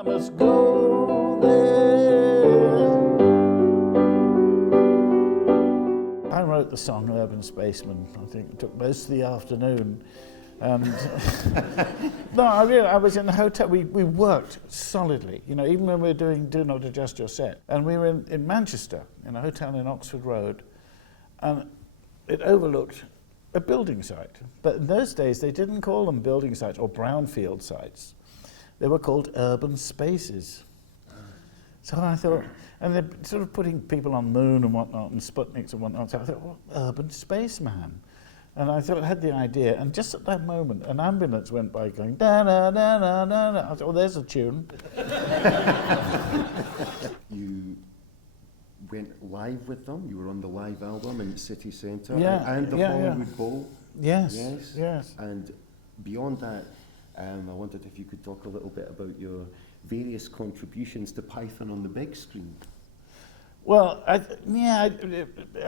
I must go there. I wrote the song Urban Spaceman. I think it took most of the afternoon. And no, I was in the hotel. We worked solidly, you know, even when we were doing Do Not Adjust Your Set. And we were in Manchester, in a hotel in Oxford Road, and it overlooked a building site. But in those days, they didn't call them building sites or brownfield sites. They were called urban spaces. So I thought, and they're sort of putting people on the moon and whatnot, and Sputniks and whatnot. So I thought, well, urban spaceman. And I thought I had the idea, and just at that moment, an ambulance went by going, da da da da da da. I thought, well, there's a tune. You went live with them. You were on the live album in the city centre, Yeah, and the Hollywood Bowl. Yes, Yes. yes. And beyond that, I wondered if you could talk a little bit about your various contributions to Phyton on the big screen. Well, I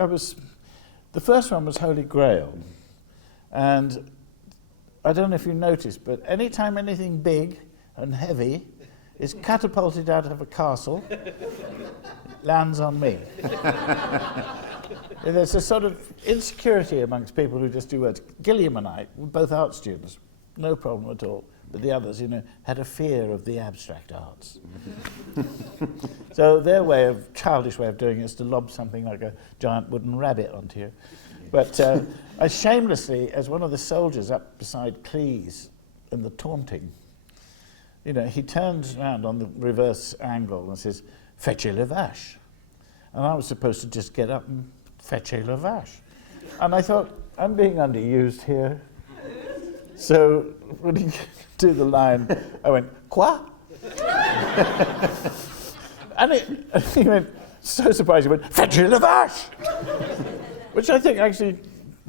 was. The first one was Holy Grail, and I don't know if you noticed, but anytime anything big and heavy is catapulted out of a castle, it lands on me. There's a sort of insecurity amongst people who just do words. Gilliam and I were both art students, no problem at all. But the others, you know, had a fear of the abstract arts. So their childish way of doing it is to lob something like a giant wooden rabbit onto you. But I shamelessly, as one of the soldiers up beside Cleese in the taunting, you know, he turns around on the reverse angle and says, "Fetchez le vache." And I was supposed to just get up and fetchez le vache. And I thought, I'm being underused here. So when he did the line, I went, "Quoi?" And he went, so surprised, he went, "Fetchez le vache!" Which I think actually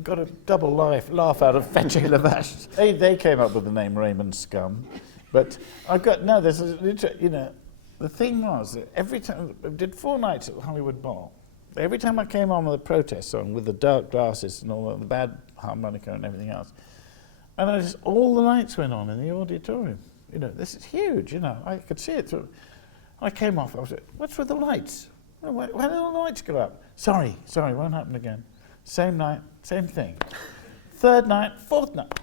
got a double laugh out of Fetchez le vache. They came up with the name Raymond Scum. But you know, the thing was that every time, I did 4 nights at the Hollywood Bowl. Every time I came on with a protest song with the dark glasses and all the bad harmonica and everything else, and all the lights went on in the auditorium. You know, this is huge, you know. I could see it through. I came off, I was like, what's with the lights? Why did all the lights go up? Sorry, won't happen again. Same night, same thing. 3rd night, 4th night.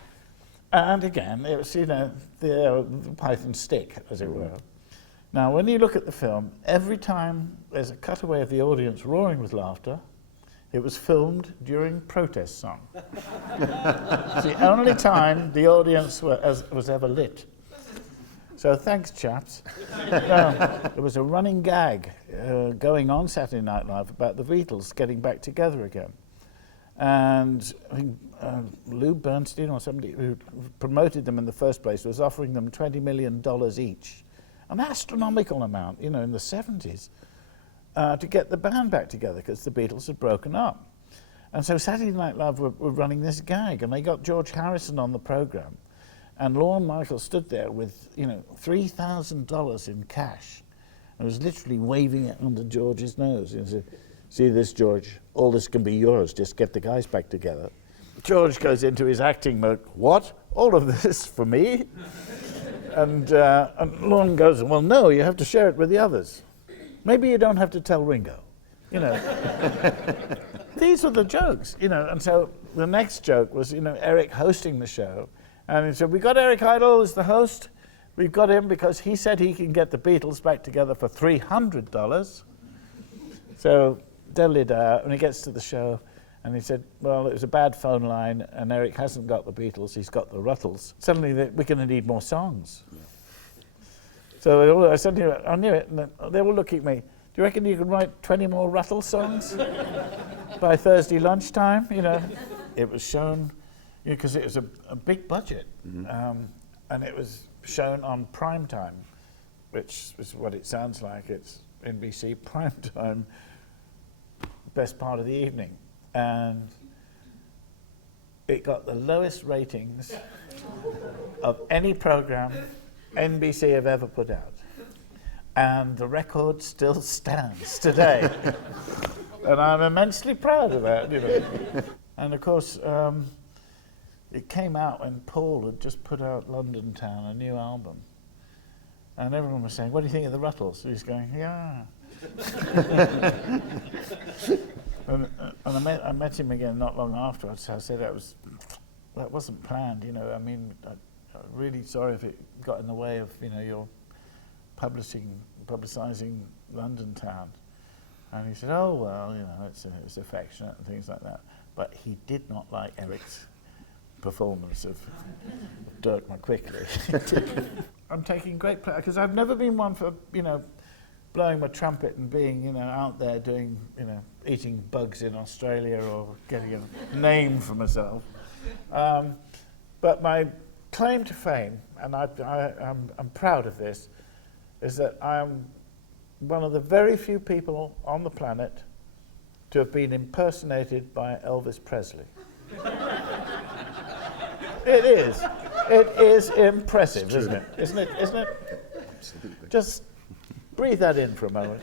And again, it was, you know, the Phyton stick, as it were. Now, when you look at the film, every time there's a cutaway of the audience roaring with laughter, it was filmed during protest song. It's the only time the audience was ever lit. So thanks, chaps. There was a running gag going on Saturday Night Live about the Rutles getting back together again. And I think Lou Bernstein or somebody who promoted them in the first place was offering them $20 million each, an astronomical amount, you know, in the 70s. To get the band back together because the Beatles had broken up. And so Saturday Night Live were running this gag, and they got George Harrison on the program, and Lorne Michaels stood there with, you know, $3,000 in cash and was literally waving it under George's nose and said, "See this, George, all this can be yours, just get the guys back together." George goes into his acting mode, "What? All of this for me?" And Lorne goes, "Well, no, you have to share it with the others. Maybe you don't have to tell Ringo," you know. These were the jokes, you know. And so the next joke was, you know, Eric hosting the show. And he said, "We got Eric Idle as the host. We've got him because he said he can get the Beatles back together for $300. So, diddly-da, and he gets to the show, and he said, "Well, it was a bad phone line, and Eric hasn't got the Beatles, he's got the Rutles. Suddenly, we're going to need more songs." Yeah. So I knew it, and they all look at me. "Do you reckon you can write 20 more Rutles songs by Thursday lunchtime?" You know, it was shown, because it was a big budget, and it was shown on prime time, which is what it sounds like. It's NBC prime time, best part of the evening, and it got the lowest ratings of any program NBC have ever put out. And the record still stands today. And I'm immensely proud of that, you know. And of course, it came out when Paul had just put out London Town, a new album. And everyone was saying, what do you think of the Rutles? He's going, yeah. and I met him again not long afterwards. I said that wasn't planned, you know. I mean, I'm really sorry if it got in the way of, you know, your publicising London town. And he said, oh, well, you know, it's affectionate and things like that. But he did not like Eric's performance of Dirk McQuickley. I'm taking great pleasure, because I've never been one for, you know, blowing my trumpet and being, you know, out there doing, you know, eating bugs in Australia or getting a name for myself. But my claim to fame, and I'm proud of this, is that I am one of the very few people on the planet to have been impersonated by Elvis Presley. It is impressive, isn't it? Isn't it? Absolutely. Just breathe that in for a moment.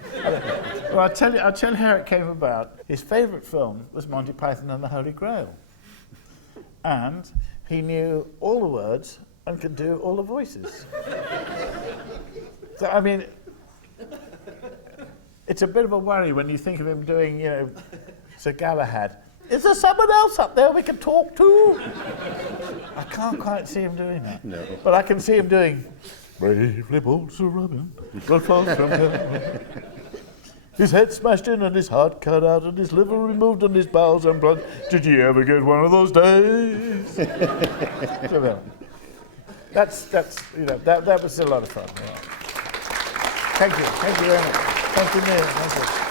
Well, I'll tell you how it came about. His favourite film was Monty Python and the Holy Grail. And he knew all the words and could do all the voices. So, I mean, it's a bit of a worry when you think of him doing, you know, Sir Galahad. Is there someone else up there we can talk to? I can't quite see him doing that. No. But I can see him doing, bravely bold Sir Robin, rode fast from hell. His head smashed in and his heart cut out and his liver removed and his bowels unplugged. Did you ever get one of those days? So, that's you know, that was a lot of fun. Yeah. Thank you very much. Thank you, Neil. Thank you.